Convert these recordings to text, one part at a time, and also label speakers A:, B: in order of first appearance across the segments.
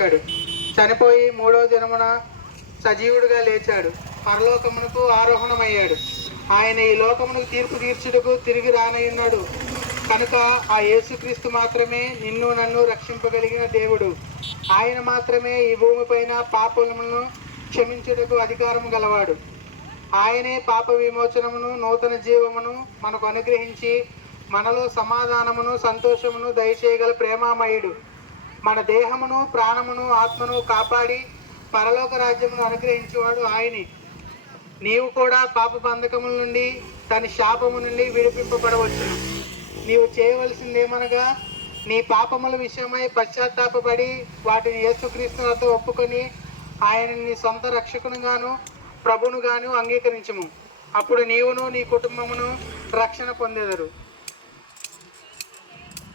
A: లేచాడు చనిపోయి మూడో జన్మన సజీవుడిగా లేచాడు. పరలోకమునకు ఆరోహణమయ్యాడు. ఆయన ఈ లోకమునకు తీర్పు తీర్చుటకు తిరిగి రానయ్యున్నాడు కనుక ఆ యేసుక్రీస్తు మాత్రమే నిన్ను నన్ను రక్షింపగలిగిన దేవుడు. ఆయన మాత్రమే ఈ భూమిపైన పాపములను క్షమించుటకు అధికారం గలవాడు. ఆయనే పాప విమోచనమును నూతన జీవమును మనకు అనుగ్రహించి మనలో సమాధానమును సంతోషమును దయచేయగల ప్రేమామయుడు. మన దేహమును ప్రాణమును ఆత్మను కాపాడి పరలోక రాజ్యమును అనుగ్రహించేవాడు ఆయనే. నీవు కూడా పాప బంధకముల నుండి తన శాపము నుండి విడిపింపబడవచ్చు. నీవు చేయవలసిందేమనగా నీ పాపముల విషయమై పశ్చాత్తాపడి వాటిని యేసుక్రీస్తులతో ఒప్పుకొని ఆయన నీ సొంత రక్షకునిగాను ప్రభునుగాను అంగీకరించము. అప్పుడు నీవును నీ కుటుంబమును రక్షణ పొందెదరు.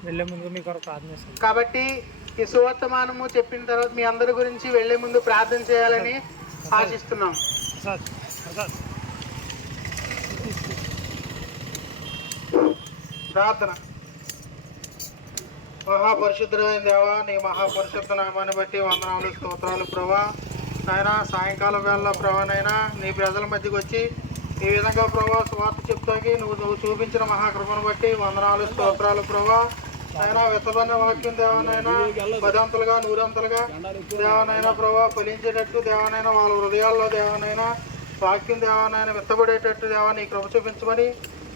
B: వెళ్ళే ముందు మీ కొరకు ప్రార్థన చేస్తాను
A: కాబట్టి ఈ సువర్తమానము చెప్పిన తర్వాత మీ అందరి గురించి వెళ్ళే ముందు ప్రార్థన చేయాలని ఆశిస్తున్నాం. ప్రార్థన. మహాపరిశుద్ధమైన దేవా నీ మహాపరిశుద్ధ నామాన్ని బట్టి వందనాలు స్తోత్రాలు ప్రభా. నాయన సాయంకాలం వేళ ప్రభానైనా నీ ప్రజల మధ్యకి వచ్చి ఈ విధంగా ప్రభా స్వార్థ చెప్తాకి నువ్వు నువ్వు చూపించిన మహాకృపను బట్టి వందనాలు స్తోత్రాలు ప్రభా. ఆయన విత్తబడిన వాక్యం దేవనైనా పదంతలుగా నూరంతలుగా దేవనైనా ప్రభావ ఫలించేటట్టు దేవనైనా వాళ్ళ హృదయాల్లో దేవనైనా వాక్యం దేవనైనా విత్తబడేటట్టు దేవాన్ని కృప చూపించమని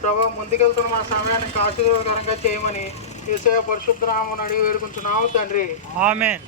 A: ప్రభావ ముందుకెళ్తున్న మా సమయాన్ని ఆశీర్వాదకరంగా చేయమని ఈసే పరిశుద్ధ నామని అడిగి వేడుకుంటున్నాము తండ్రి.
B: ఆమెన్.